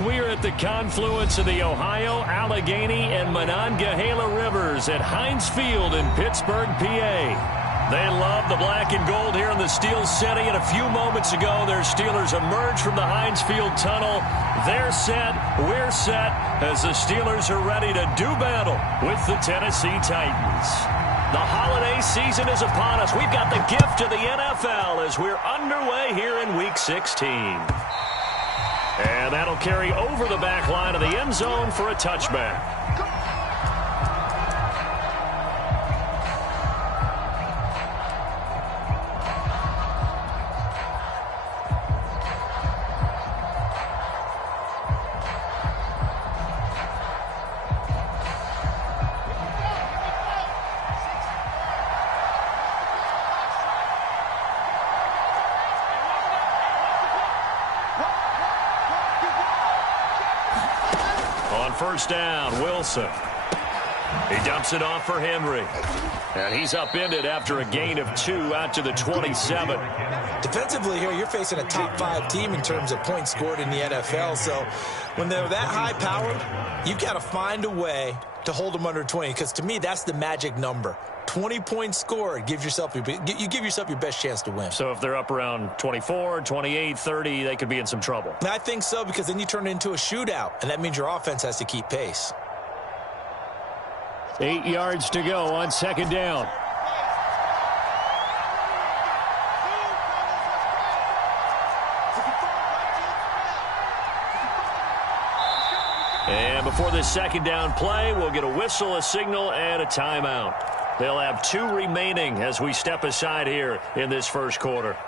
We're at the confluence of the Ohio, Allegheny, and Monongahela Rivers at Heinz Field in Pittsburgh, PA. They love the black and gold here in the Steel City, and a few moments ago, their Steelers emerged from the Heinz Field tunnel. They're set, we're set, as the Steelers are ready to do battle with the Tennessee Titans. The holiday season is upon us. We've got the gift of the NFL as we're underway here in Week 16. And that'll carry over the back line of the end zone for a touchback. First down, Wilson. He dumps it off for Henry. And he's upended after a gain of 2 out to the 27. Defensively here, you're facing a top 5 team in terms of points scored in the NFL. So when they're that high-powered, you've got to find a way to hold them under 20. Because to me, that's the magic number. 20 points scored, you give yourself your best chance to win. So if they're up around 24, 28, 30, they could be in some trouble. I think so, because then you turn it into a shootout, and that means your offense has to keep pace. 8 yards to go on second down. And before this second down play, we'll get a whistle, a signal, and a timeout. They'll have 2 remaining as we step aside here in this first quarter.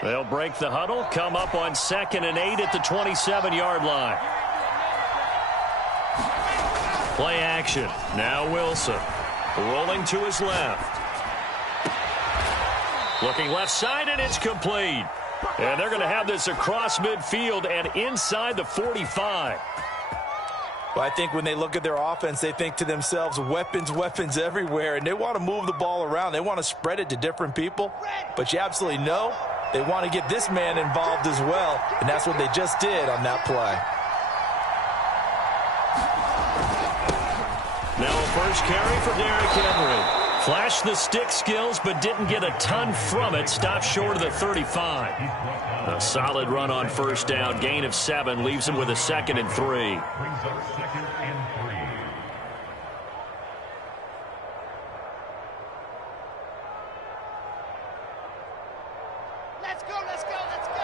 They'll break the huddle, come up on 2nd and 8 at the 27-yard line. Play action. Now Wilson. Rolling to his left. Looking left side, and it's complete. And they're going to have this across midfield and inside the 45. Well, I think when they look at their offense, they think to themselves, weapons, weapons everywhere, and they want to move the ball around. They want to spread it to different people, but you absolutely know they want to get this man involved as well, and that's what they just did on that play. Now a first carry for Derrick Henry. Flashed the stick skills, but didn't get a ton from it. Stopped short of the 35. A solid run on first down. Gain of 7 leaves him with a 2nd and 3. Let's go, let's go, let's go.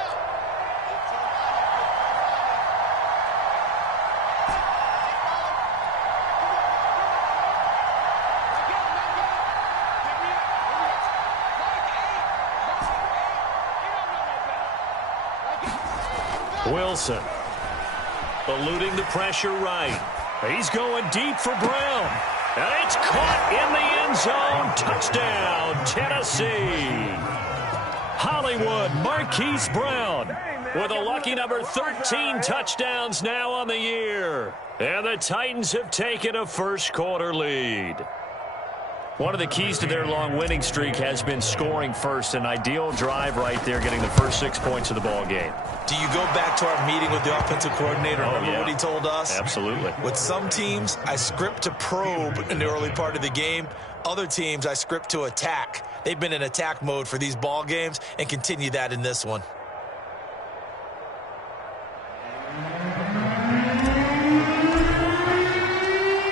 Wilson eluding the pressure right. He's going deep for Brown. And it's caught in the end zone. Touchdown, Tennessee. Hollywood Marquise Brown with a lucky number 13 touchdowns now on the year. And the Titans have taken a first quarter lead. One of the keys to their long winning streak has been scoring first. An ideal drive right there, getting the first 6 points of the ball game. Do you go back to our meeting with the offensive coordinator? Remember what he told us? Absolutely. With some teams, I script to probe in the early part of the game. Other teams, I script to attack. They've been in attack mode for these ball games and continue that in this one.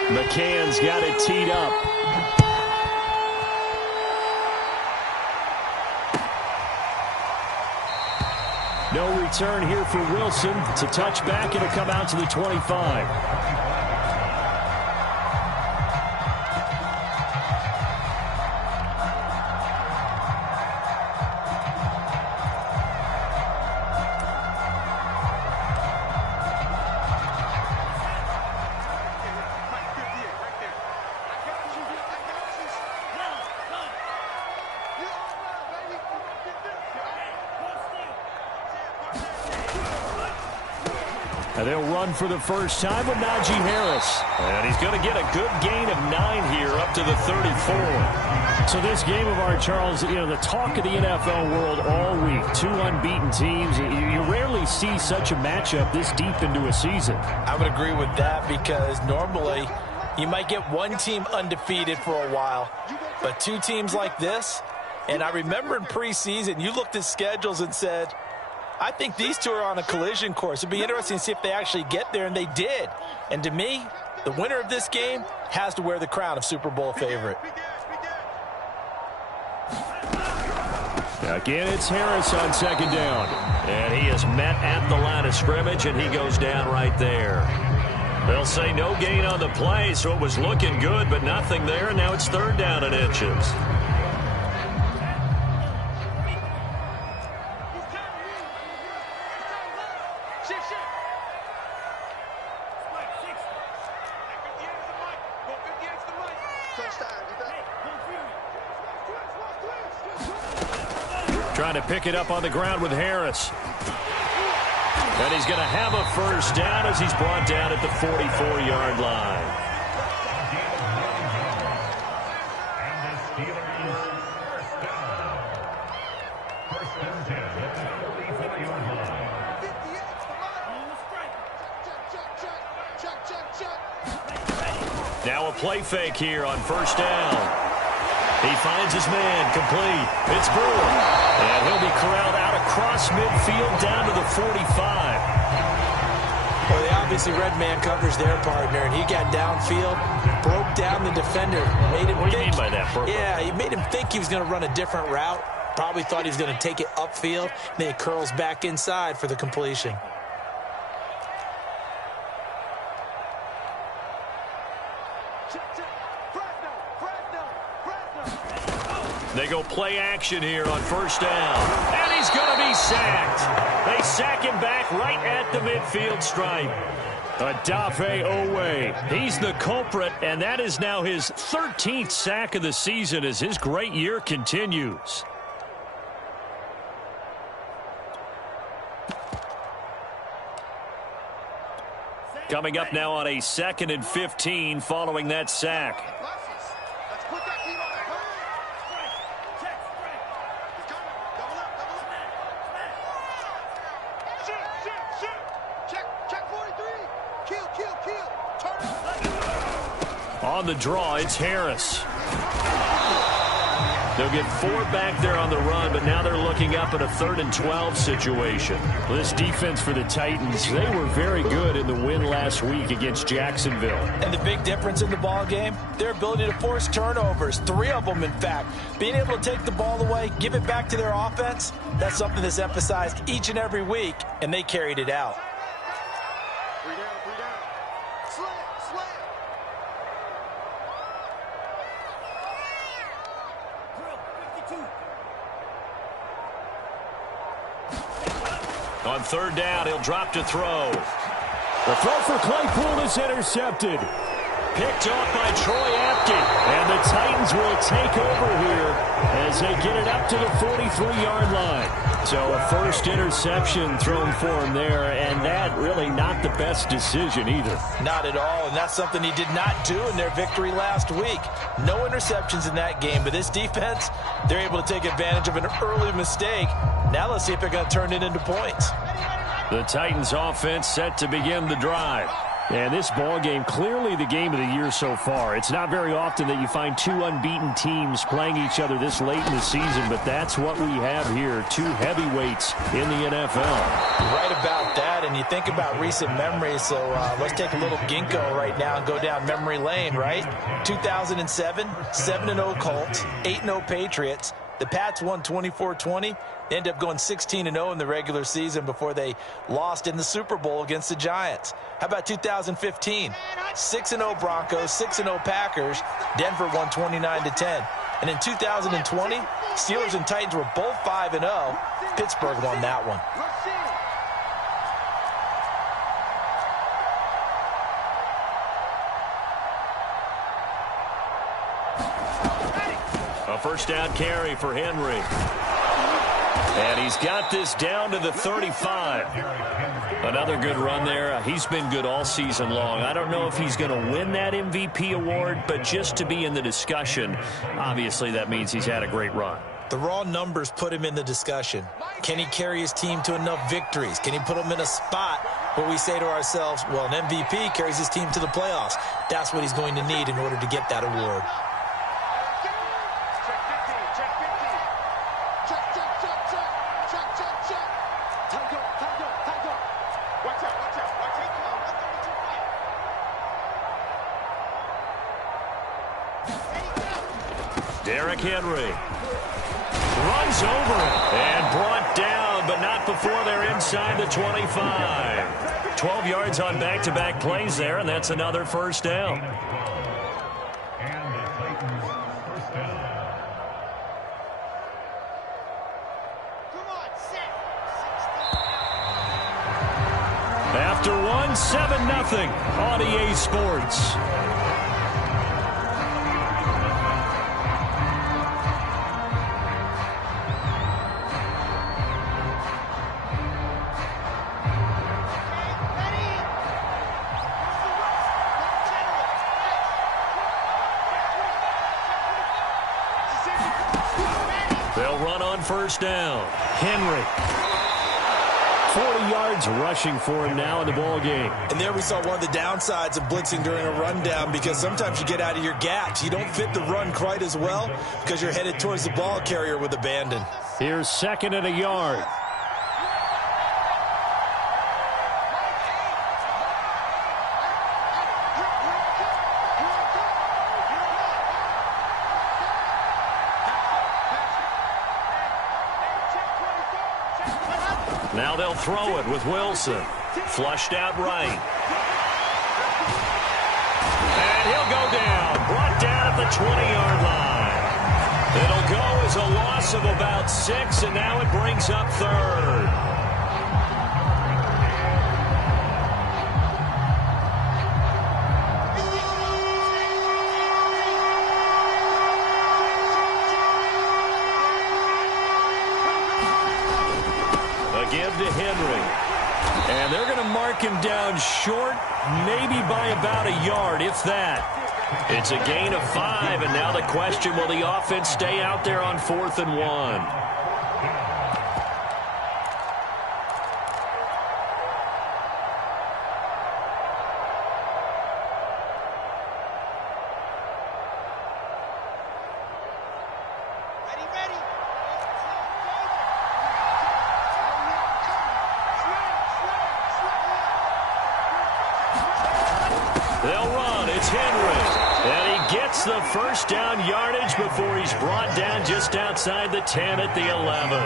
McCann's got it teed up. No return here for Wilson. It's a touchback. It'll come out to the 25. And they'll run for the first time with Najee Harris. And he's going to get a good gain of 9 here up to the 34. So this game of ours, Charles, the talk of the NFL world all week. 2 unbeaten teams. You rarely see such a matchup this deep into a season. I would agree with that because normally you might get one team undefeated for a while. But 2 teams like this, and I remember in preseason, you looked at schedules and said, I think these 2 are on a collision course. It'd be interesting to see if they actually get there, and they did. And to me, the winner of this game has to wear the crown of Super Bowl favorite. Again, it's Harris on second down. And he is met at the line of scrimmage, and he goes down right there. They'll say no gain on the play, so it was looking good, but nothing there, and now it's 3rd down and inches. Trying to pick it up on the ground with Harris. And he's going to have a first down as he's brought down at the 44-yard line. Now a play fake here on first down. He finds his man, complete. It's Brewer. And he'll be corralled out across midfield down to the 45. Well, they obviously red man covers their partner, and he got downfield, broke down the defender, made him What do you mean by that, Burko? Yeah, he made him think he was going to run a different route. Probably thought he was going to take it upfield, and then he curls back inside for the completion. They go play action here on first down. And he's going to be sacked. They sack him back right at the midfield stripe. Odafe Owe. He's the culprit, and that is now his 13th sack of the season as his great year continues. Coming up now on a 2nd and 15 following that sack. On the draw, it's Harris. They'll get 4 back there on the run, but now they're looking up at a 3rd and 12 situation. Well, this defense for the Titans, they were very good in the win last week against Jacksonville. And the big difference in the ball game, their ability to force turnovers, 3 of them, in fact. Being able to take the ball away, give it back to their offense, that's something that's emphasized each and every week, and they carried it out. On 3rd down, he'll drop to throw. The throw for Claypool is intercepted. Picked off by Troy Apke. And the Titans will take over here as they get it up to the 43-yard line. So a first interception thrown for him there, and that really not the best decision either. Not at all, and that's something he did not do in their victory last week. No interceptions in that game, but this defense, they're able to take advantage of an early mistake. Now let's see if they're going to turn it into points. The Titans offense set to begin the drive. And this ball game, clearly the game of the year so far. It's not very often that you find 2 unbeaten teams playing each other this late in the season, but that's what we have here, 2 heavyweights in the NFL. Right about that, and you think about recent memories, so let's take a little ginkgo right now and go down memory lane, right? 2007, 7-0 Colts, 8-0 Patriots. The Pats won 24-20. They ended up going 16-0 in the regular season before they lost in the Super Bowl against the Giants. How about 2015? 6-0 Broncos, 6-0 Packers. Denver won 29-10. And in 2020, Steelers and Titans were both 5-0. Pittsburgh won that one. A first down carry for Henry. And he's got this down to the 35. Another good run there. He's been good all season long. I don't know if he's going to win that MVP award, but just to be in the discussion, obviously that means he's had a great run. The raw numbers put him in the discussion. Can he carry his team to enough victories? Can he put them in a spot where we say to ourselves, well, an MVP carries his team to the playoffs. That's what he's going to need in order to get that award. Derrick Henry runs over it and brought down, but not before they're inside the 25. 12 yards on back-to-back plays there, and that's another first down. After one, 7-0 on EA Sports. They'll run on first down. Henry. 40 yards rushing for him now in the ball game. And there we saw one of the downsides of blitzing during a rundown, because sometimes you get out of your gaps. You don't fit the run quite as well because you're headed towards the ball carrier with abandon. Here's 2nd and a yard. Now they'll throw it with Wilson. Flushed out right. And he'll go down. Brought down at the 20-yard line. It'll go as a loss of about 6, and now it brings up 3rd. Give to Henry. And they're going to mark him down short, maybe by about a yard, if that. It's a gain of 5, and now the question, will the offense stay out there on 4th and 1? They'll run. It's Henry. And he gets the first down yardage before he's brought down just outside the 10 at the 11.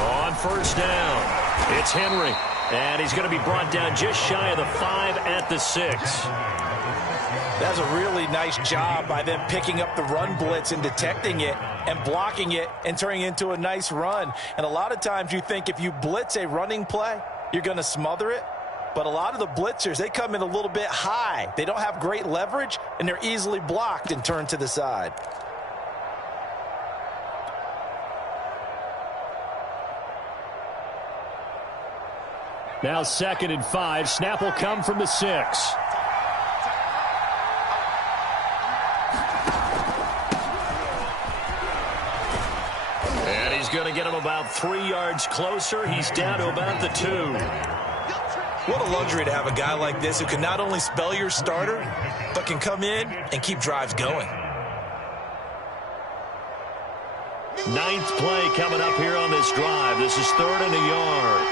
On first down, it's Henry. And he's going to be brought down just shy of the 5 at the 6. That's a really nice job by them picking up the run blitz and detecting it and blocking it and turning it into a nice run. And a lot of times you think if you blitz a running play, you're going to smother it. But a lot of the blitzers, they come in a little bit high. They don't have great leverage, and they're easily blocked and turned to the side. Now 2nd and 5. Snap will come from the 6. Going to get him about 3 yards closer. He's down to about the 2. What a luxury to have a guy like this who can not only spell your starter, but can come in and keep drives going. 9th play coming up here on this drive. This is 3rd and a yard.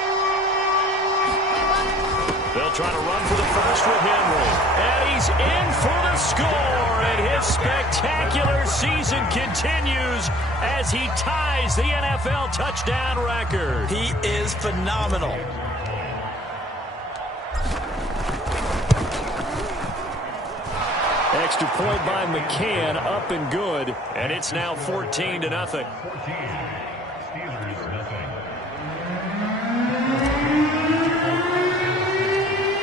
They'll try to run for the first with Henry. And he's in for the score. And his spectacular season continues as he ties the NFL touchdown record. He is phenomenal. Extra point by McCann, up and good. And it's now 14-0.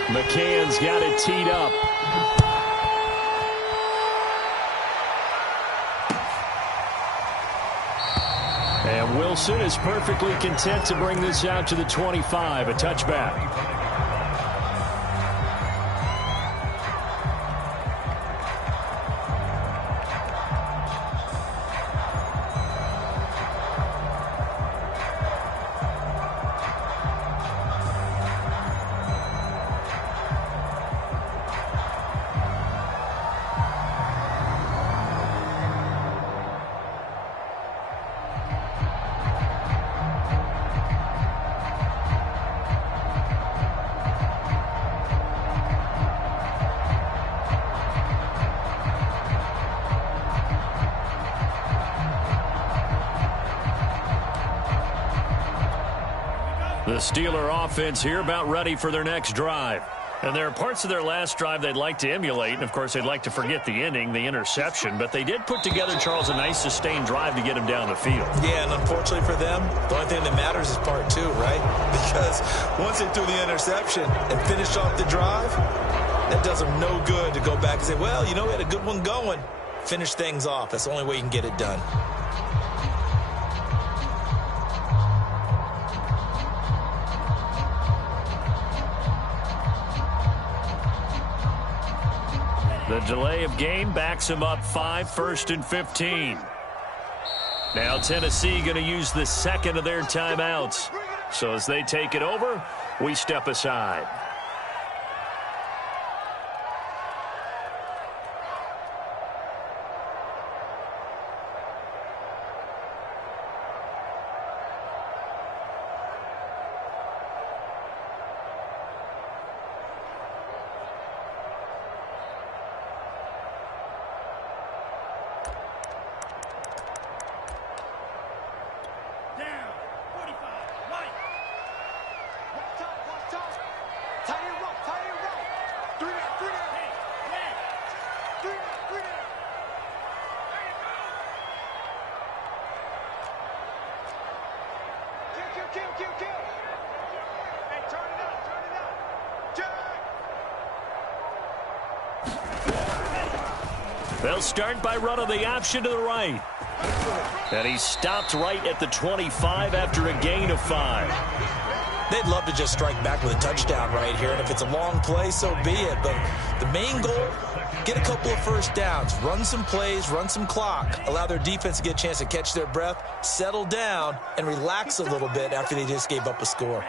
McCann's got it teed up. And Wilson is perfectly content to bring this out to the 25, a touchback. The Steeler offense here about ready for their next drive. And there are parts of their last drive they'd like to emulate. And, of course, they'd like to forget the ending, the interception. But they did put together, Charles, a nice sustained drive to get him down the field. Yeah, and unfortunately for them, the only thing that matters is part two, right? Because once they threw the interception and finished off the drive, that does them no good to go back and say, well, you know, we had a good one going. Finish things off. That's the only way you can get it done. The delay of game backs him up 5, 1st and 15. Now Tennessee going to use the second of their timeouts. So as they take it over, we step aside. They'll start by running the option to the right. And he stopped right at the 25 after a gain of 5. They'd love to just strike back with a touchdown right here. And if it's a long play, so be it. But the main goal, get a couple of first downs, run some plays, run some clock, allow their defense to get a chance to catch their breath, settle down, and relax a little bit after they just gave up a score.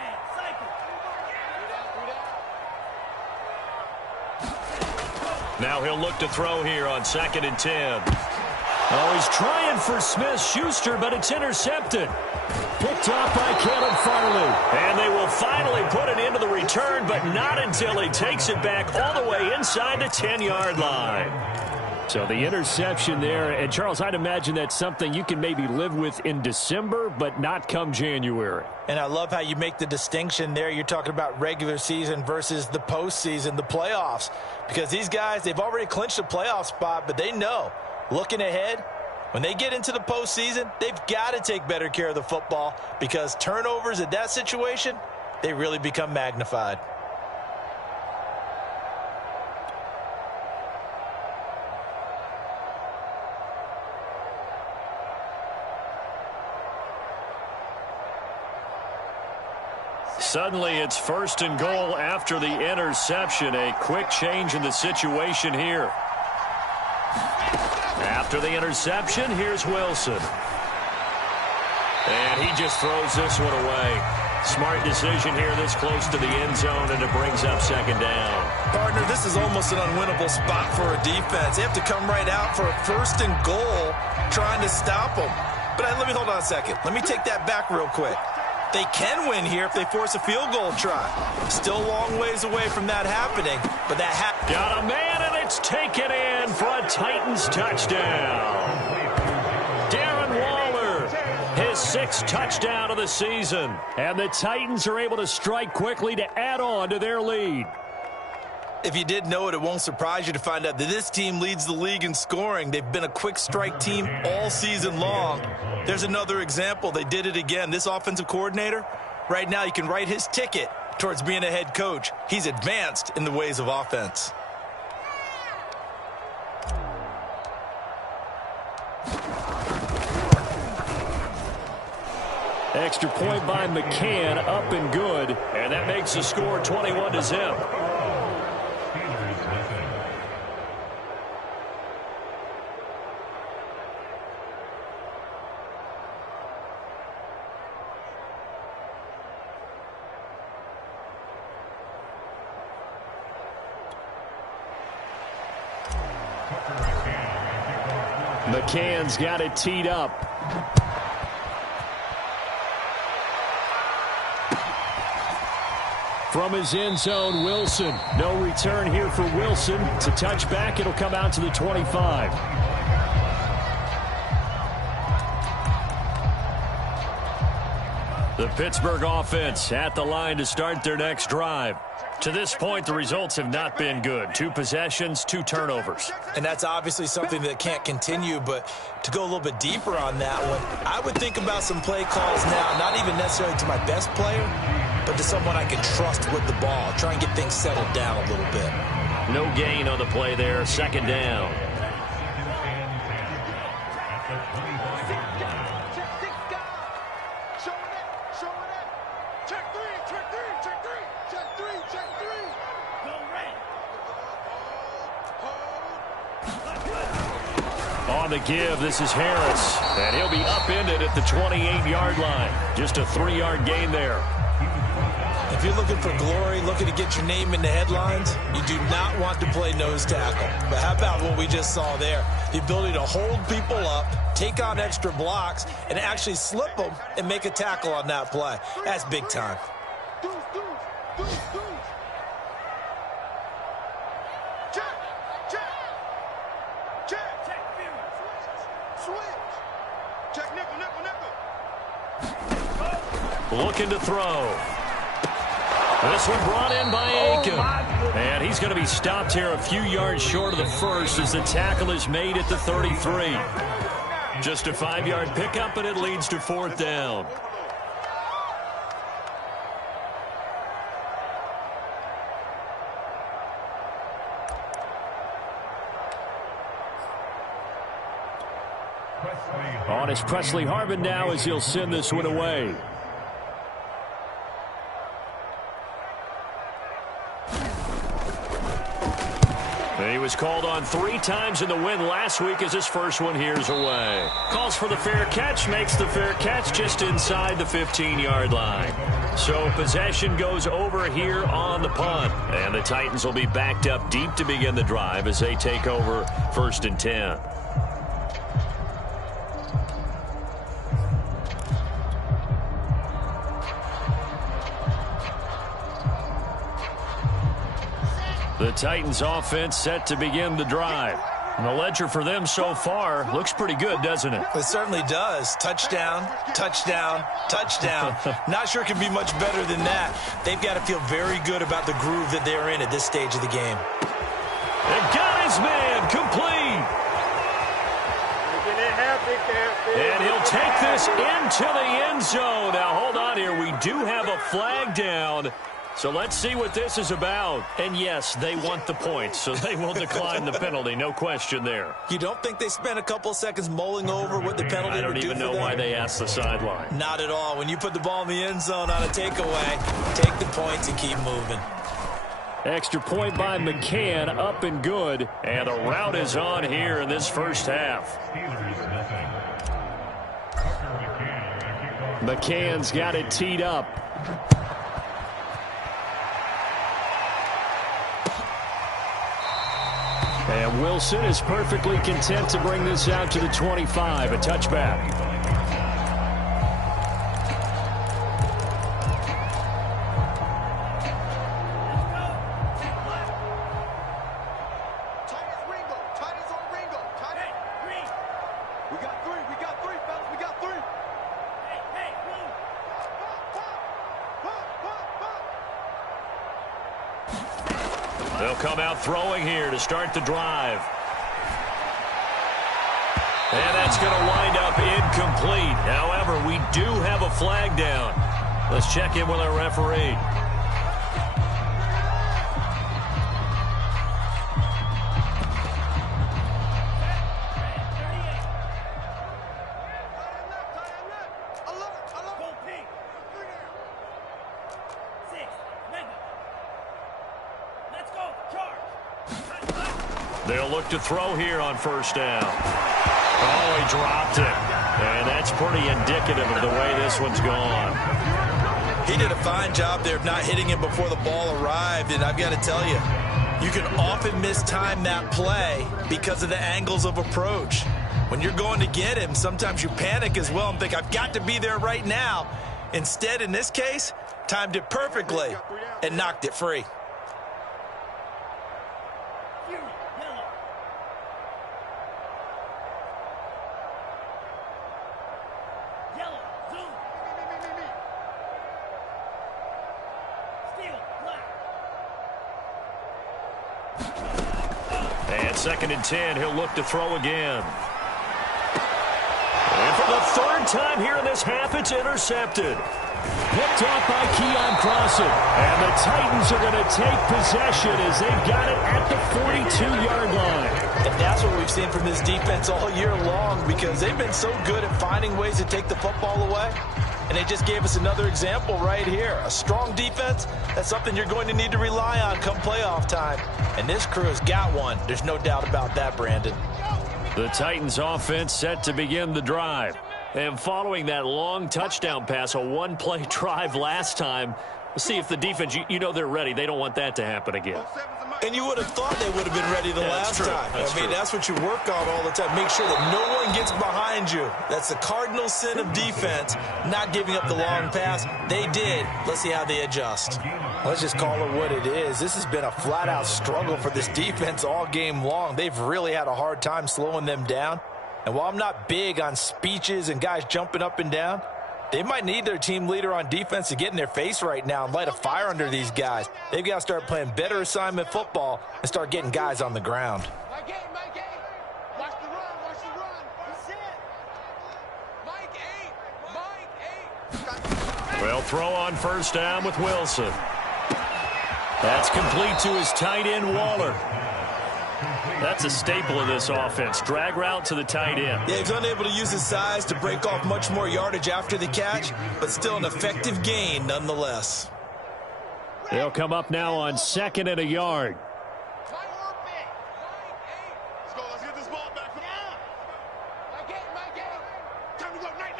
Now he'll look to throw here on 2nd and 10. Oh, he's trying for Smith-Schuster, but it's intercepted. Picked off by Caleb Farley. And they will finally put it into the return, but not until he takes it back all the way inside the 10-yard line. So the interception there, and Charles, I'd imagine that's something you can maybe live with in December, but not come January. And I love how you make the distinction there. You're talking about regular season versus the postseason, the playoffs. Because these guys, they've already clinched a playoff spot, but they know, looking ahead, when they get into the postseason, they've got to take better care of the football because turnovers at that situation, they really become magnified. Suddenly it's 1st and goal after the interception. A quick change in the situation here. After the interception, here's Wilson. And he just throws this one away. Smart decision here this close to the end zone, and it brings up 2nd down. Partner, this is almost an unwinnable spot for a defense. They have to come right out for a 1st and goal trying to stop them. But let me hold on a second. Let me take that back real quick. They can win here if they force a field goal try. Still a long ways away from that happening, but that happened. Got a man, and it's taken in for a Titans touchdown. Darren Waller, his 6th touchdown of the season. And the Titans are able to strike quickly to add on to their lead. If you did know it, it won't surprise you to find out that this team leads the league in scoring. They've been a quick strike team all season long. There's another example. They did it again. This offensive coordinator, right now you can write his ticket towards being a head coach. He's advanced in the ways of offense. Extra point by McCann, up and good. And that makes the score 21-0. McCann's got it teed up. From his end zone, Wilson. No return here for Wilson. It's a touchback. It'll come out to the 25. The Pittsburgh offense at the line to start their next drive. To this point, the results have not been good. 2 possessions, 2 turnovers. And that's obviously something that can't continue, but to go a little bit deeper on that one, I would think about some play calls now, not even necessarily to my best player, but to someone I can trust with the ball. Try and get things settled down a little bit. No gain on the play there. Second down. On the give, this is Harris. And he'll be upended at the 28-yard line. Just a 3-yard gain there. If you're looking for glory, looking to get your name in the headlines, you do not want to play nose tackle. But how about what we just saw there? The ability to hold people up, take on extra blocks, and actually slip them and make a tackle on that play. That's big time. Looking to throw. This one brought in by Aiken. And he's going to be stopped here a few yards short of the first as the tackle is made at the 33. Just a 5-yard pickup, and it leads to 4th down. On is Presley Harvin now as he'll send this one away. He was called on 3 times in the win last week as his first one here's away. Calls for the fair catch, makes the fair catch just inside the 15-yard line. So possession goes over here on the punt. And the Titans will be backed up deep to begin the drive as they take over 1st and 10. The Titans offense set to begin the drive. And the ledger for them so far looks pretty good, doesn't it? It certainly does. Touchdown, touchdown, touchdown. Not sure it can be much better than that. They've got to feel very good about the groove that they're in at this stage of the game. And got his man complete. And he'll take this into the end zone. Now, hold on here. We do have a flag down. So let's see what this is about. And yes, they want the points, so they will decline the penalty. No question there. You don't think they spent a couple seconds mulling over what the penalty I don't would do even for know them? why they asked the sideline. Not at all. When you put the ball in the end zone on a takeaway, take the points and keep moving. Extra point by McCann, up and good. And the route is on here in this first half. McCann's got it teed up. And Wilson is perfectly content to bring this out to the 25, a touchback. They'll come out throwing here to start the drive. And that's going to wind up incomplete. However, we do have a flag down. Let's check in with our referee. They'll look to throw here on first down. Oh, he dropped it. And that's pretty indicative of the way this one's gone. He did a fine job there of not hitting him before the ball arrived, and I've got to tell you, you can often mistime that play because of the angles of approach. When you're going to get him, sometimes you panic as well and think, I've got to be there right now. Instead, in this case, timed it perfectly and knocked it free. And 2nd and 10, he'll look to throw again. And for the 3rd time here in this half, it's intercepted. Picked off by Keon Crossen. And the Titans are going to take possession as they've got it at the 42-yard line. And that's what we've seen from this defense all year long, because they've been so good at finding ways to take the football away. And they just gave us another example right here. A strong defense, that's something you're going to need to rely on come playoff time. And this crew has got one. There's no doubt about that, Brandon. The Titans offense set to begin the drive. And following that long touchdown pass, a one-play drive last time, we'll see if the defense, you know they're ready. They don't want that to happen again. And you would have thought they would have been ready the last time. That's what you work on all the time. Make sure that no one gets behind you. That's the cardinal sin of defense, not giving up the long pass. They did. Let's see how they adjust. Let's just call it what it is. This has been a flat-out struggle for this defense all game long. They've really had a hard time slowing them down. And while I'm not big on speeches and guys jumping up and down, they might need their team leader on defense to get in their face right now and light a fire under these guys. They've got to start playing better assignment football and start getting guys on the ground. My game. Watch the run. That's it. Mike 8. Well, throw on first down with Wilson. That's complete to his tight end, Waller. That's a staple of this offense. Drag route to the tight end. Yeah, he's unable to use his size to break off much more yardage after the catch, but still an effective gain nonetheless. They'll come up now on 2nd and a yard. Let's get this ball back. My game. Time to go. Night.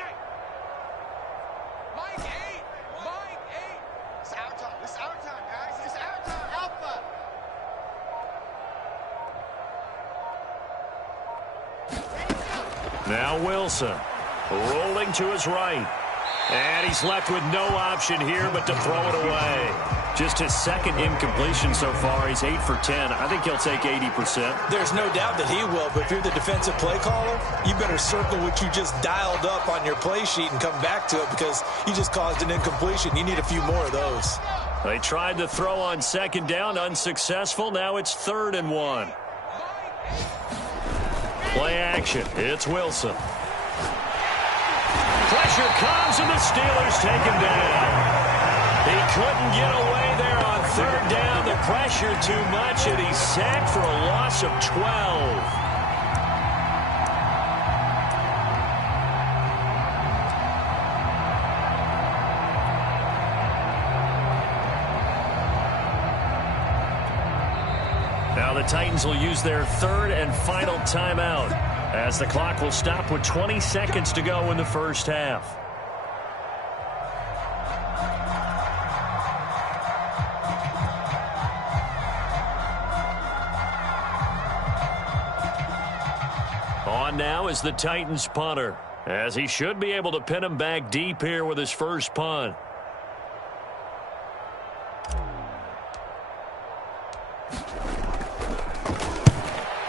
Mike 8. It's our time. It's our time, guys. It's our time. Alpha. Now Wilson rolling to his right. And he's left with no option here but to throw it away. Just his 2nd incompletion so far. He's 8 for 10. I think he'll take 80%. There's no doubt that he will, but if you're the defensive play caller, you better circle what you just dialed up on your play sheet and come back to it, because you just caused an incompletion. You need a few more of those. They tried to throw on 2nd down, unsuccessful. Now it's 3rd and 1. Play action. It's Wilson. Pressure comes and the Steelers take him down. He couldn't get away there on 3rd down. The pressure too much, and he's sacked for a loss of 12. Now the Titans will use their 3rd and final timeout, as the clock will stop with 20 seconds to go in the first half. On now is the Titans punter, as he should be able to pin him back deep here with his first punt.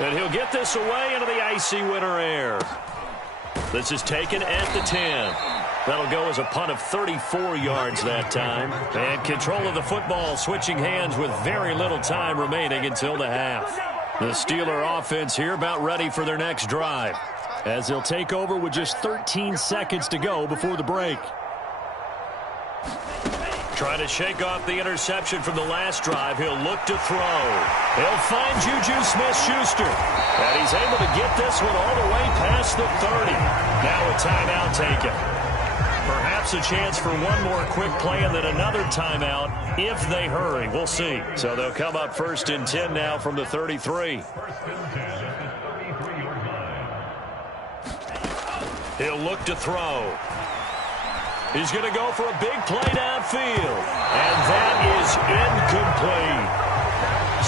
And he'll get this away into the icy winter air. This is taken at the 10. That'll go as a punt of 34 yards that time. And control of the football switching hands with very little time remaining until the half. The Steeler offense here about ready for their next drive, as they'll take over with just 13 seconds to go before the break. Trying to shake off the interception from the last drive. He'll look to throw. He'll find Juju Smith-Schuster. And he's able to get this one all the way past the 30. Now a timeout taken. Perhaps a chance for one more quick play and then another timeout if they hurry. We'll see. So they'll come up 1st and 10 now from the 33. He'll look to throw. He's going to go for a big play downfield. And that is incomplete.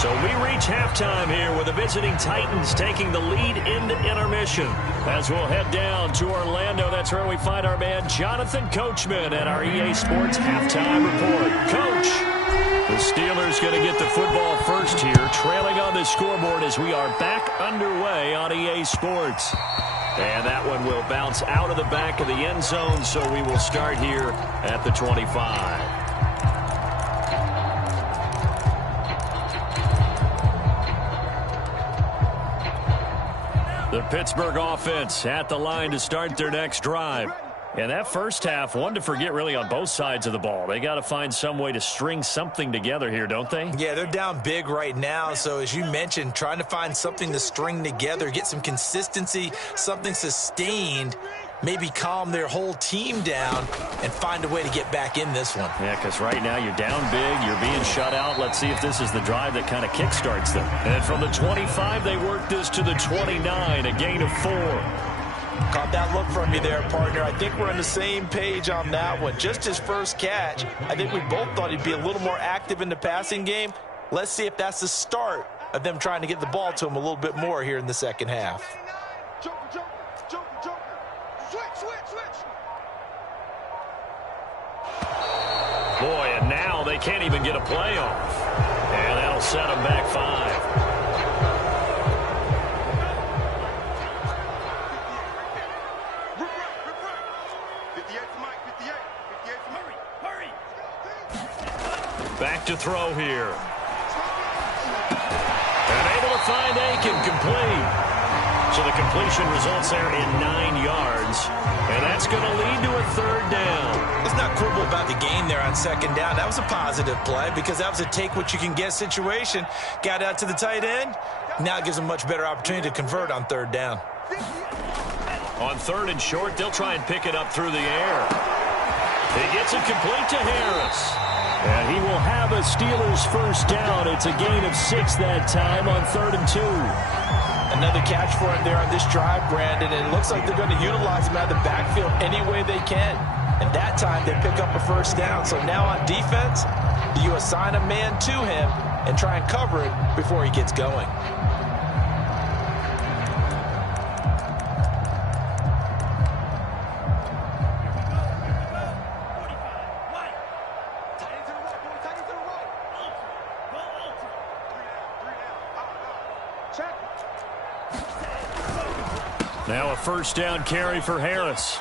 So we reach halftime here with the visiting Titans taking the lead into intermission. As we'll head down to Orlando, that's where we find our man Jonathan Coachman at our EA Sports Halftime Report. Coach, the Steelers going to get the football first here, trailing on the scoreboard as we are back underway on EA Sports. And that one will bounce out of the back of the end zone, so we will start here at the 25. The Pittsburgh offense at the line to start their next drive. And that first half, one to forget really on both sides of the ball. They got to find some way to string something together here, don't they? Yeah, they're down big right now. So as you mentioned, trying to find something to string together, get some consistency, something sustained, maybe calm their whole team down and find a way to get back in this one. Yeah, because right now you're down big, you're being shut out. Let's see if this is the drive that kind of kickstarts them. And from the 25, they work this to the 29, a gain of 4. Caught that look from you there, partner. I think we're on the same page on that one. Just his first catch, I think we both thought he'd be a little more active in the passing game. Let's see if that's the start of them trying to get the ball to him a little bit more here in the second half. Boy, and now they can't even get a play off. And that'll set them back 5. Back to throw here. And able to find Aiken complete. So the completion results there in 9 yards. And that's going to lead to a 3rd down. Let's not quibble about the gain there on 2nd down. That was a positive play because that was a take-what-you-can-get situation. Got out to the tight end. Now it gives them a much better opportunity to convert on 3rd down. On 3rd and short, they'll try and pick it up through the air. He gets it complete to Harris. And he will have a Steelers first down. It's a gain of 6 that time on 3rd and 2. Another catch for him there on this drive, Brandon, and it looks like they're going to utilize him out of the backfield any way they can. And that time they pick up a first down. So now on defense, you assign a man to him and try and cover it before he gets going. Now a first down carry for Harris.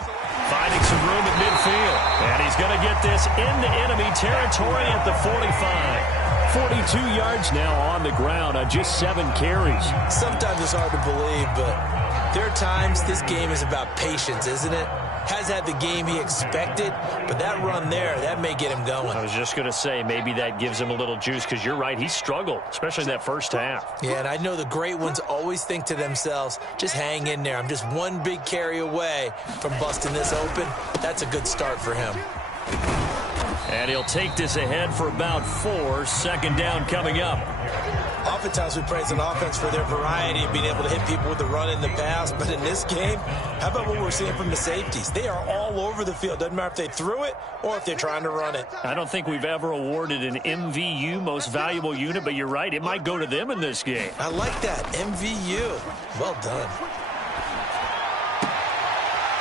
Finding some room at midfield. And he's going to get this into enemy territory at the 45. 42 yards now on the ground on just 7 carries. Sometimes it's hard to believe, but there are times this game is about patience, isn't it? Has had the game he expected, but that run there, that may get him going. I was just going to say, maybe that gives him a little juice, because you're right, he struggled, especially in that first half. Yeah, and I know the great ones always think to themselves, just hang in there. I'm just one big carry away from busting this open. That's a good start for him. And he'll take this ahead for about 4. 2nd down coming up. Oftentimes we praise an offense for their variety of being able to hit people with the run in the pass. But in this game, how about what we're seeing from the safeties? They are all over the field. Doesn't matter if they threw it or if they're trying to run it. I don't think we've ever awarded an MVU, most valuable unit, but you're right. It might go to them in this game. I like that. MVU. Well done.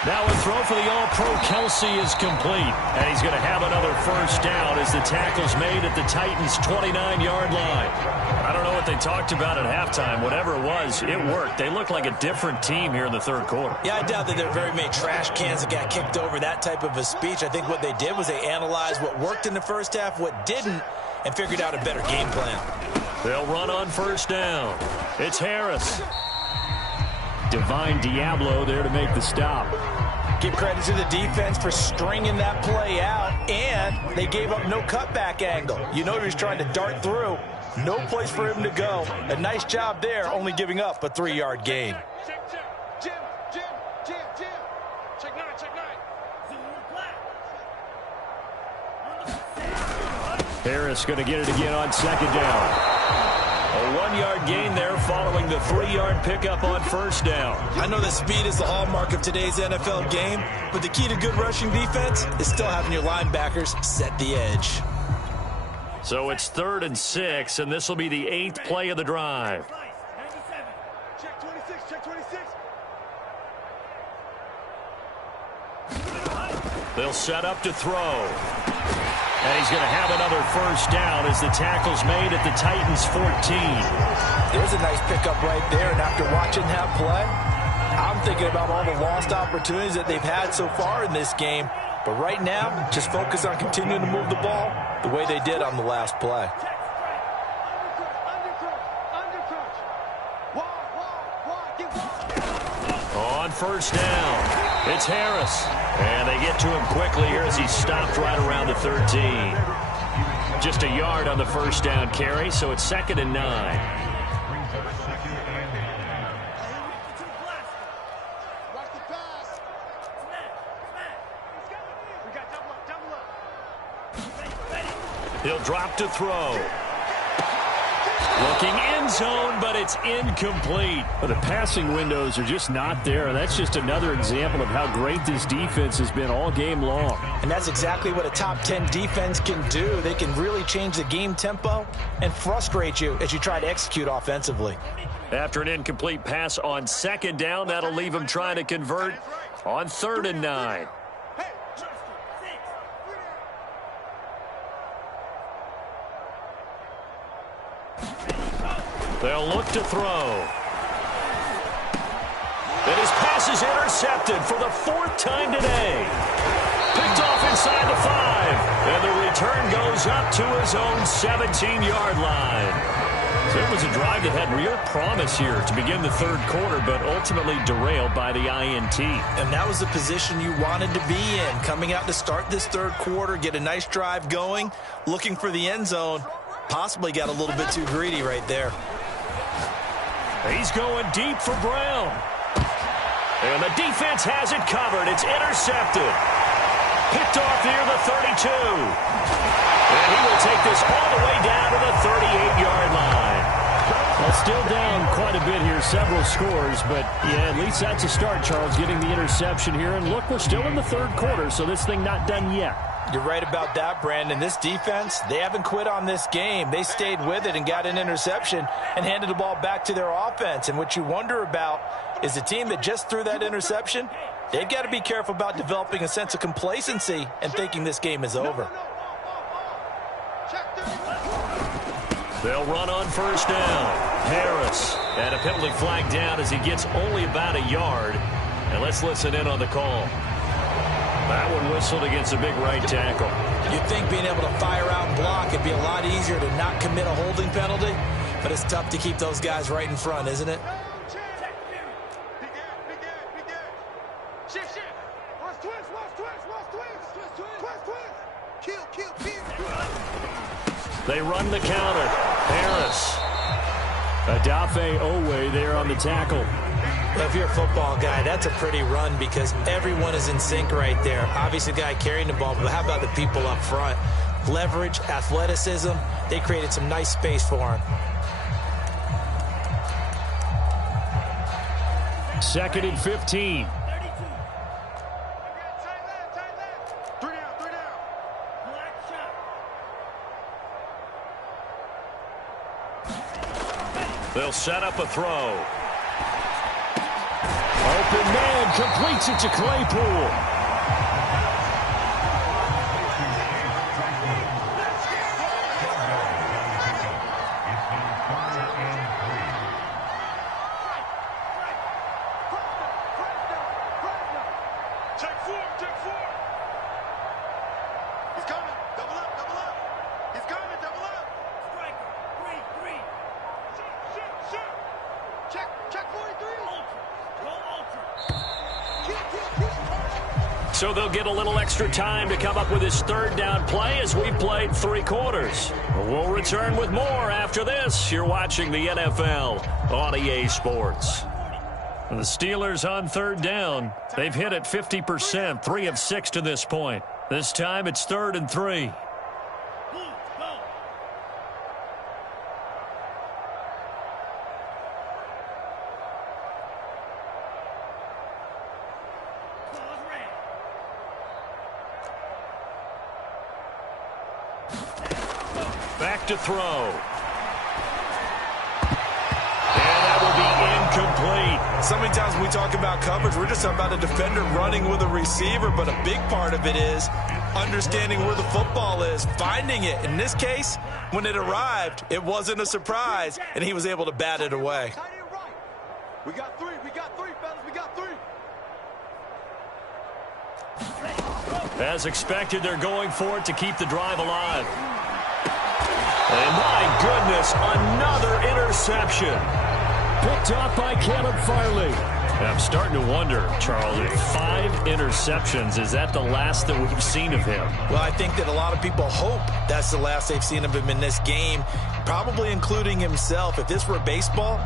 Now a throw for the All-Pro Kelsey is complete. And he's going to have another first down as the tackle's made at the Titans' 29-yard line. I don't know what they talked about at halftime. Whatever it was, it worked. They look like a different team here in the 3rd quarter. Yeah, I doubt that there are very many trash cans that got kicked over, that type of a speech. I think what they did was they analyzed what worked in the first half, what didn't, and figured out a better game plan. They'll run on first down. It's Harris. Divine Diablo there to make the stop. Give credit to the defense for stringing that play out, and they gave up no cutback angle. You know he was trying to dart through. No place for him to go. A nice job there, only giving up a 3-yard gain. Jim. Check 9. Harris going to get it again on second down. A 1-yard gain there following the 3-yard pickup on first down. I know that speed is the hallmark of today's NFL game, but the key to good rushing defense is still having your linebackers set the edge. So it's 3rd and 6, and this will be the 8th play of the drive. Check 26, check 26. They'll set up to throw. And he's going to have another first down as the tackle's made at the Titans' 14. There's a nice pickup right there, and after watching that play, I'm thinking about all the lost opportunities that they've had so far in this game. But right now, just focus on continuing to move the ball the way they did on the last play. On first down, it's Harris. And they get to him quickly here as he stopped right around the 13. Just a yard on the first down carry, so it's 2nd and 9. He'll drop to throw. Looking end zone, but it's incomplete. Well, the passing windows are just not there. That's just another example of how great this defense has been all game long. And that's exactly what a top 10 defense can do. They can really change the game tempo and frustrate you as you try to execute offensively. After an incomplete pass on 2nd down, that'll leave him trying to convert on 3rd and 9. They'll look to throw. And his pass is intercepted for the 4th time today. Picked off inside the 5. And the return goes up to his own 17-yard line. So it was a drive that had real promise here to begin the 3rd quarter, but ultimately derailed by the INT. And that was the position you wanted to be in. Coming out to start this 3rd quarter, get a nice drive going, looking for the end zone. Possibly got a little bit too greedy right there. He's going deep for Brown. And the defense has it covered. It's intercepted. Picked off near the 32. And he will take this all the way down to the 38-yard line. Well, still down quite a bit here, several scores, but yeah, at least that's a start, Charles, getting the interception here. And look, we're still in the 3rd quarter, so this thing not done yet. You're right about that, Brandon. This defense, they haven't quit on this game. They stayed with it and got an interception and handed the ball back to their offense. And what you wonder about is the team that just threw that interception, they've got to be careful about developing a sense of complacency and thinking this game is over. They'll run on first down. Harris, and a penalty flag down as he gets only about a yard. And let's listen in on the call. That one whistled against a big right tackle. You'd think being able to fire out and block would be a lot easier to not commit a holding penalty, but it's tough to keep those guys right in front, isn't it? They run the counter. Harris. Adafe Owe there on the tackle. Well, if you're a football guy, that's a pretty run because everyone is in sync right there. Obviously, the guy carrying the ball, but how about the people up front? Leverage, athleticism, they created some nice space for him. 2nd and 15. They'll set up a throw. Open man completes it to Claypool. Check 4, check 4. He's coming. Double up, double up. He's coming, double up. Striker, 3. Check 43. So they'll get a little extra time to come up with his 3rd down play as we've played 3 quarters. We'll return with more after this. You're watching the NFL on EA Sports. The Steelers on 3rd down. They've hit it 50%, 3 of 6 to this point. This time it's 3rd and 3. Back to throw. And that will be incomplete. So many times when we talk about coverage, we're just talking about a defender running with a receiver, but a big part of it is understanding where the football is, finding it. In this case, when it arrived, it wasn't a surprise, and he was able to bat it away. We got three, fellas, we got three. As expected, they're going for it to keep the drive alive. And my goodness, another interception. Picked off by Caleb Farley. I'm starting to wonder, Charles, 5 interceptions, is that the last that we've seen of him? Well, I think that a lot of people hope that's the last they've seen of him in this game, probably including himself. If this were baseball,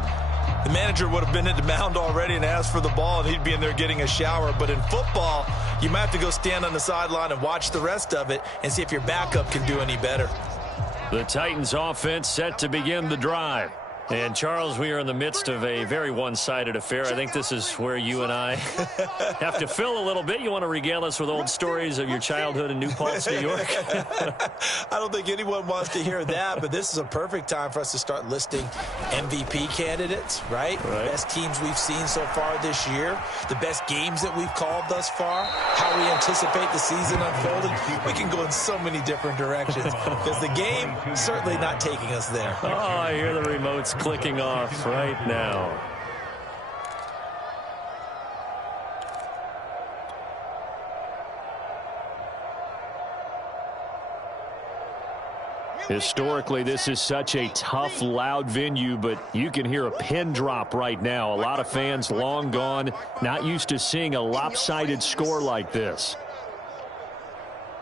the manager would have been at the mound already and asked for the ball, and he'd be in there getting a shower. But in football, you might have to go stand on the sideline and watch the rest of it and see if your backup can do any better. The Titans offense set to begin the drive. And, Charles, we are in the midst of a very one-sided affair. I think this is where you and I have to fill a little bit. You want to regale us with old stories of your childhood in New Paltz, New York? I don't think anyone wants to hear that, but this is a perfect time for us to start listing MVP candidates, right? The best teams we've seen so far this year, the best games that we've called thus far, how we anticipate the season unfolding. We can go in so many different directions because the game certainly not taking us there. Oh, I hear the remotes clicking off right now. Historically, this is such a tough, loud venue, but you can hear a pin drop right now. A lot of fans long gone, not used to seeing a lopsided score like this.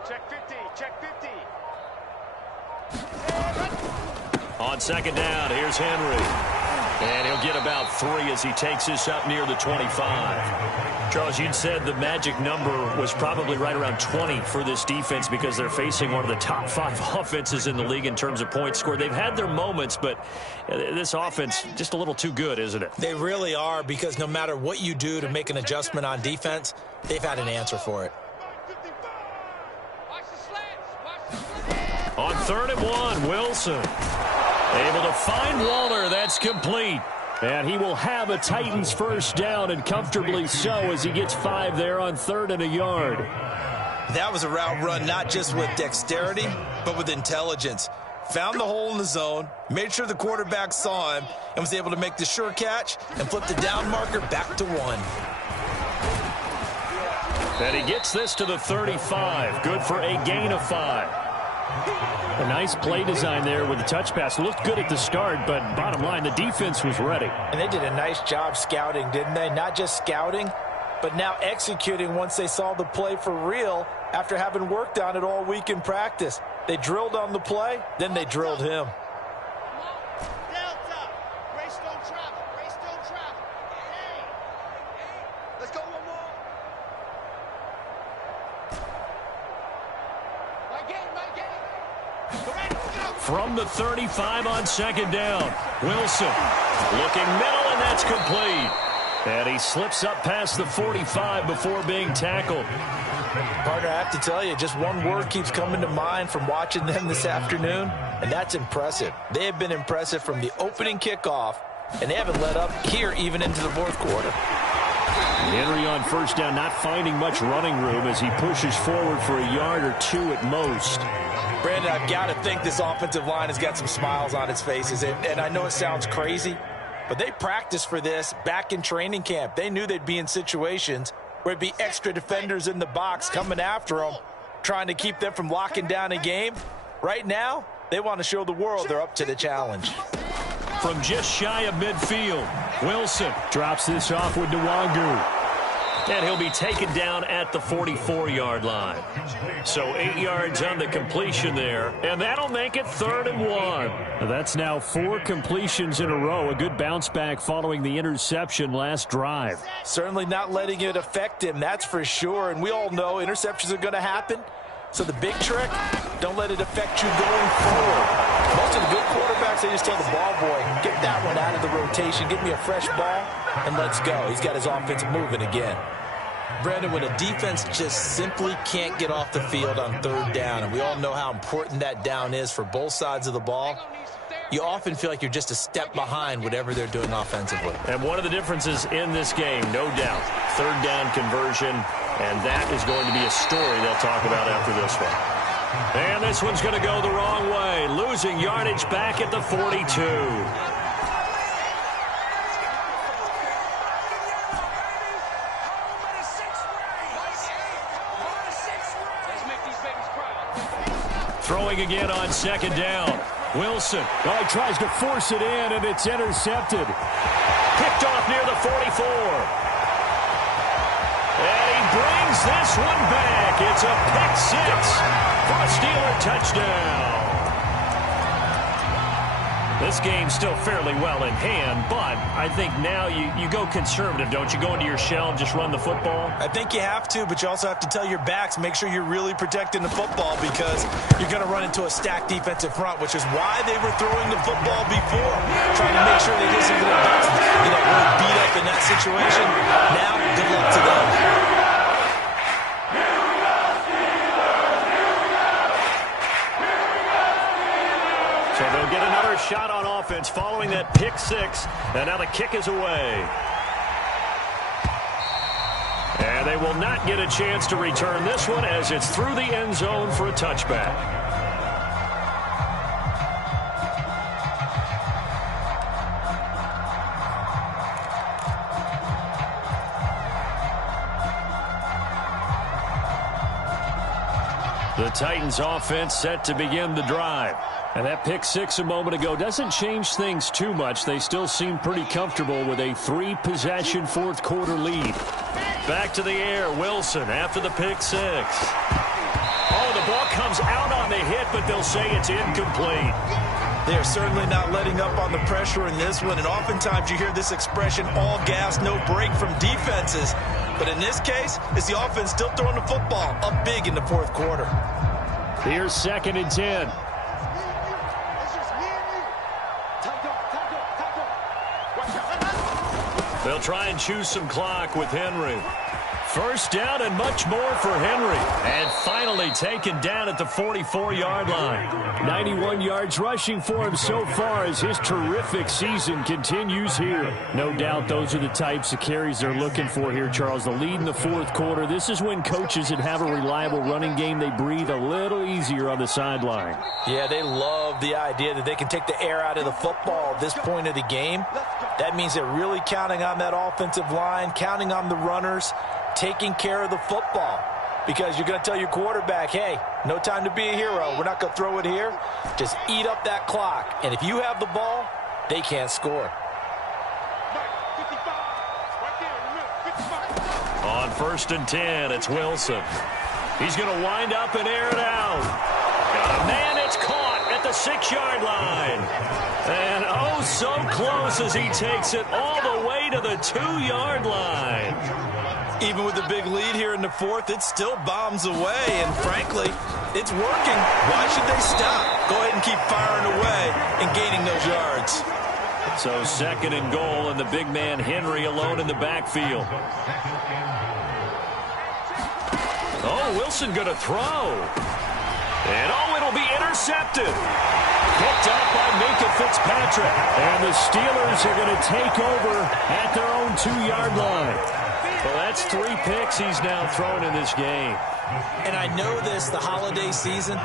Check 50, check 50. On second down, here's Henry. And he'll get about 3 as he takes this up near the 25. Charles, you'd said the magic number was probably right around 20 for this defense because they're facing one of the top 5 offenses in the league in terms of points scored. They've had their moments, but this offense just a little too good, isn't it? They really are, because no matter what you do to make an adjustment on defense, they've had an answer for it. On 3rd and 1, Wilson able to find Waller. That's complete. And he will have a Titans first down, and comfortably so, as he gets 5 there on 3rd and a yard. That was a route run not just with dexterity, but with intelligence. Found the hole in the zone, made sure the quarterback saw him, and was able to make the sure catch and flip the down marker back to 1. And he gets this to the 35. Good for a gain of 5. A nice play design there with the touch pass. Looked good at the start, but bottom line, the defense was ready. And they did a nice job scouting, didn't they? Not just scouting, but now executing once they saw the play for real after having worked on it all week in practice. They drilled on the play, then they drilled him. Delta. Race don't travel. Race don't travel. Hey. Let's go one more. My game. From the 35 on second down, Wilson looking middle, and that's complete. And he slips up past the 45 before being tackled. Partner, I have to tell you, just one word keeps coming to mind from watching them this afternoon, and that's impressive. They have been impressive from the opening kickoff, and they haven't let up here even into the 4th quarter. Henry on first down, not finding much running room as he pushes forward for a yard or 2 at most. Brandon, I've got to think this offensive line has got some smiles on its faces, and I know it sounds crazy, but they practiced for this back in training camp. They knew they'd be in situations where it'd be extra defenders in the box coming after them, trying to keep them from locking down a game. Right now, they want to show the world they're up to the challenge. From just shy of midfield, Wilson drops this off with Nwangu. And he'll be taken down at the 44-yard line. So 8 yards on the completion there, and that'll make it 3rd and 1. That's now 4 completions in a row. A good bounce back following the interception last drive. Certainly not letting it affect him, that's for sure. And we all know interceptions are going to happen. So the big trick, don't let it affect you going forward. Most of the good quarterbacks, they just tell the ball boy, get that one out of the rotation, give me a fresh ball, and let's go. He's got his offense moving again. Brandon, when a defense just simply can't get off the field on third down, and we all know how important that down is for both sides of the ball, you often feel like you're just a step behind whatever they're doing offensively. And one of the differences in this game, no doubt, third down conversion, and that is going to be a story they'll talk about after this one. And this one's going to go the wrong way, losing yardage back at the 42. Throwing again on second down. Wilson. Oh, he tries to force it in, and it's intercepted. Picked off near the 44. And he brings this one back. It's a pick six for a Steeler touchdown. This game's still fairly well in hand, but I think now you go conservative, don't you? Go into your shell and just run the football? I think you have to, but you also have to tell your backs, make sure you're really protecting the football because you're going to run into a stacked defensive front, which is why they were throwing the football before, trying to make sure they didn't get their backs, really beat up in that situation. Now, good luck to them. So they'll get another shot on offense following that pick six, and now the kick is away. And they will not get a chance to return this one as it's through the end zone for a touchback. The Titans offense set to begin the drive. And that pick six a moment ago doesn't change things too much. They still seem pretty comfortable with a three-possession fourth-quarter lead. Back to the air, Wilson after the pick six. Oh, the ball comes out on the hit, but they'll say it's incomplete. They're certainly not letting up on the pressure in this one, and oftentimes you hear this expression, all gas, no break from defenses. But in this case, it's the offense still throwing the football up big in the fourth quarter. Here's 2nd and 10. They'll try and choose some clock with Henry. First down and much more for Henry. And finally taken down at the 44-yard line. 91 yards rushing for him so far as his terrific season continues here. No doubt those are the types of carries they're looking for here, Charles. The lead in the fourth quarter. This is when coaches that have a reliable running game, they breathe a little easier on the sideline. Yeah, they love the idea that they can take the air out of the football at this point of the game. That means they're really counting on that offensive line, counting on the runners, taking care of the football. Because you're going to tell your quarterback, hey, no time to be a hero. We're not going to throw it here. Just eat up that clock. And if you have the ball, they can't score. On 1st and 10, it's Wilson. He's going to wind up and air it out. Got a man, it's caught at the 6-yard line. And oh, so close as he takes it all the way to the 2-yard line. Even with the big lead here in the fourth, it still bombs away. And frankly, it's working. Why should they stop? Go ahead and keep firing away and gaining those yards. So 2nd and goal, and the big man Henry alone in the backfield. Oh, Wilson going to throw. And oh, it'll be intercepted. Picked up by Minka Fitzpatrick. And the Steelers are going to take over at their own 2-yard line. Well, that's 3 picks he's now thrown in this game. And I know this, the holiday season,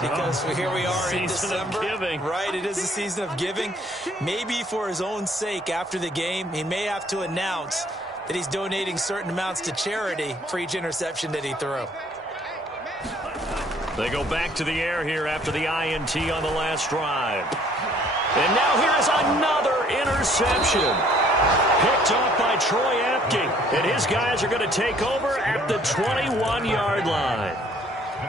because here we are in December. Season of giving. Right, it is the season of giving. Maybe for his own sake after the game, he may have to announce that he's donating certain amounts to charity for each interception that he threw. They go back to the air here after the INT on the last drive. And now here is another interception. Picked off by Troy Apke. And his guys are going to take over at the 21-yard line.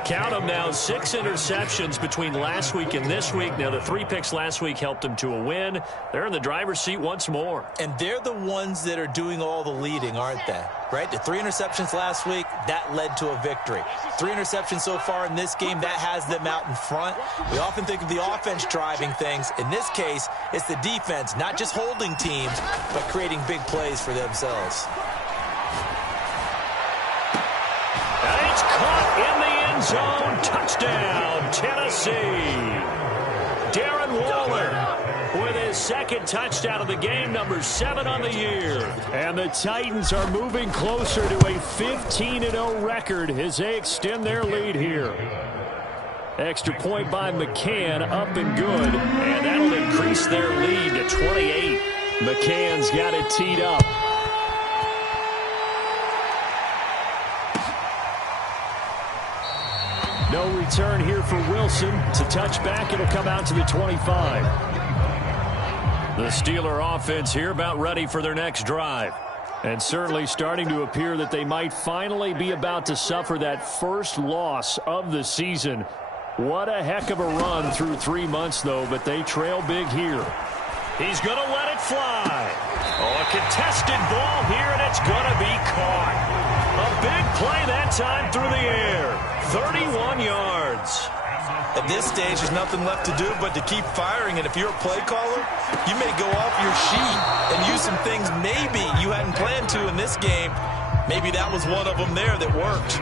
Count them now, 6 interceptions between last week and this week. Now, the 3 picks last week helped them to a win. They're in the driver's seat once more. And they're the ones that are doing all the leading, aren't they? Right? The 3 interceptions last week, that led to a victory. 3 interceptions so far in this game, that has them out in front. We often think of the offense driving things. In this case, it's the defense, not just holding teams, but creating big plays for themselves. end zone. Touchdown, Tennessee. Darren Waller with his second touchdown of the game, number 7 on the year. And the Titans are moving closer to a 15-0 record as they extend their lead here. Extra point by McCann, up and good. And that'll increase their lead to 28. McCann's got it teed up. No return here for Wilson. It's a touchback. It'll come out to the 25. The Steeler offense here about ready for their next drive. And certainly starting to appear that they might finally be about to suffer that first loss of the season. What a heck of a run through 3 months, though, but they trail big here. He's going to let it fly. Oh, a contested ball here, and it's going to be caught. A big play that time through the air. 31 yards. At this stage, there's nothing left to do but to keep firing. And if you're a play caller, you may go off your sheet and use some things maybe you hadn't planned to in this game. Maybe that was one of them there that worked.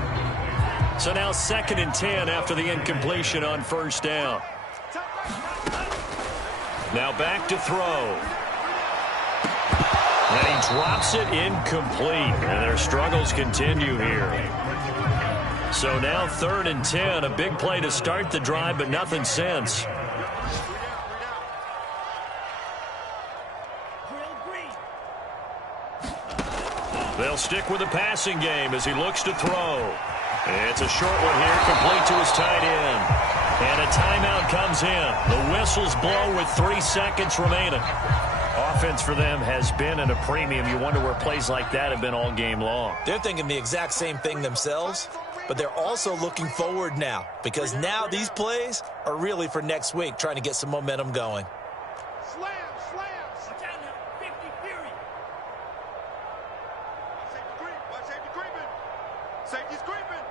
So now 2nd and 10 after the incompletion on first down. Now back to throw. And he drops it incomplete. And their struggles continue here. So now 3rd and 10. A big play to start the drive, but nothing since. They'll stick with the passing game as he looks to throw. It's a short one here, complete to his tight end. And a timeout comes in. The whistles blow with 3 seconds remaining. Offense for them has been at a premium. You wonder where plays like that have been all game long. They're thinking the exact same thing themselves, but they're also looking forward now because now these plays are really for next week, trying to get some momentum going. Slam, slams. Watch out now. 50 fury. Watch safety creeping. Safety's creeping.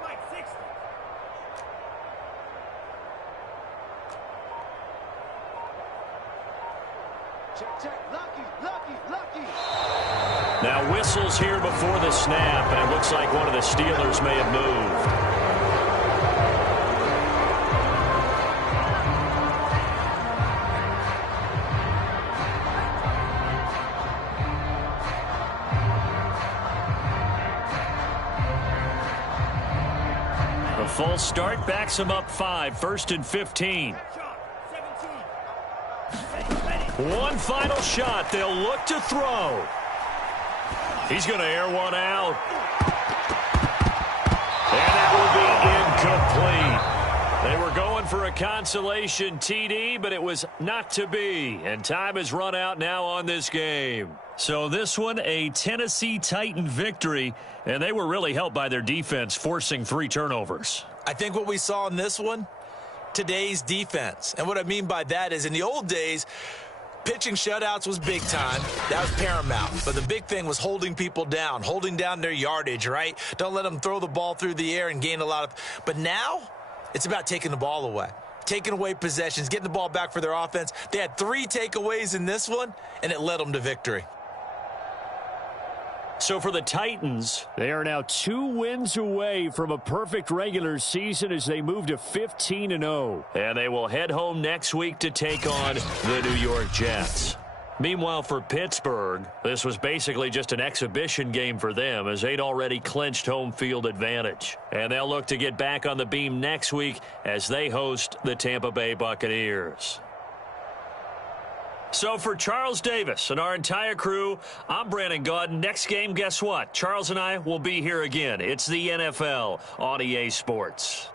Spike 60. Check. Lucky. Now whistles here before the snap, and it looks like one of the Steelers may have moved. The full start backs him up 5, 1st and 15. One final shot. They'll look to throw. He's going to air one out. And that will be incomplete. They were going for a consolation TD, but it was not to be. And time has run out now on this game. So this one, a Tennessee Titan victory, and they were really helped by their defense, forcing 3 turnovers. I think what we saw in this one, today's defense. And what I mean by that is in the old days, pitching shutouts was big time. That was paramount. But the big thing was holding people down, holding down their yardage, right? Don't let them throw the ball through the air and gain a lot of. But now it's about taking the ball away, taking away possessions, getting the ball back for their offense. They had 3 takeaways in this one, and it led them to victory. So for the Titans, they are now 2 wins away from a perfect regular season as they move to 15-0. And they will head home next week to take on the New York Jets. Meanwhile, for Pittsburgh, this was basically just an exhibition game for them as they'd already clinched home field advantage. And they'll look to get back on the beam next week as they host the Tampa Bay Buccaneers. So for Charles Davis and our entire crew, I'm Brandon Gaudin. Next game, guess what? Charles and I will be here again. It's the NFL on EA Sports.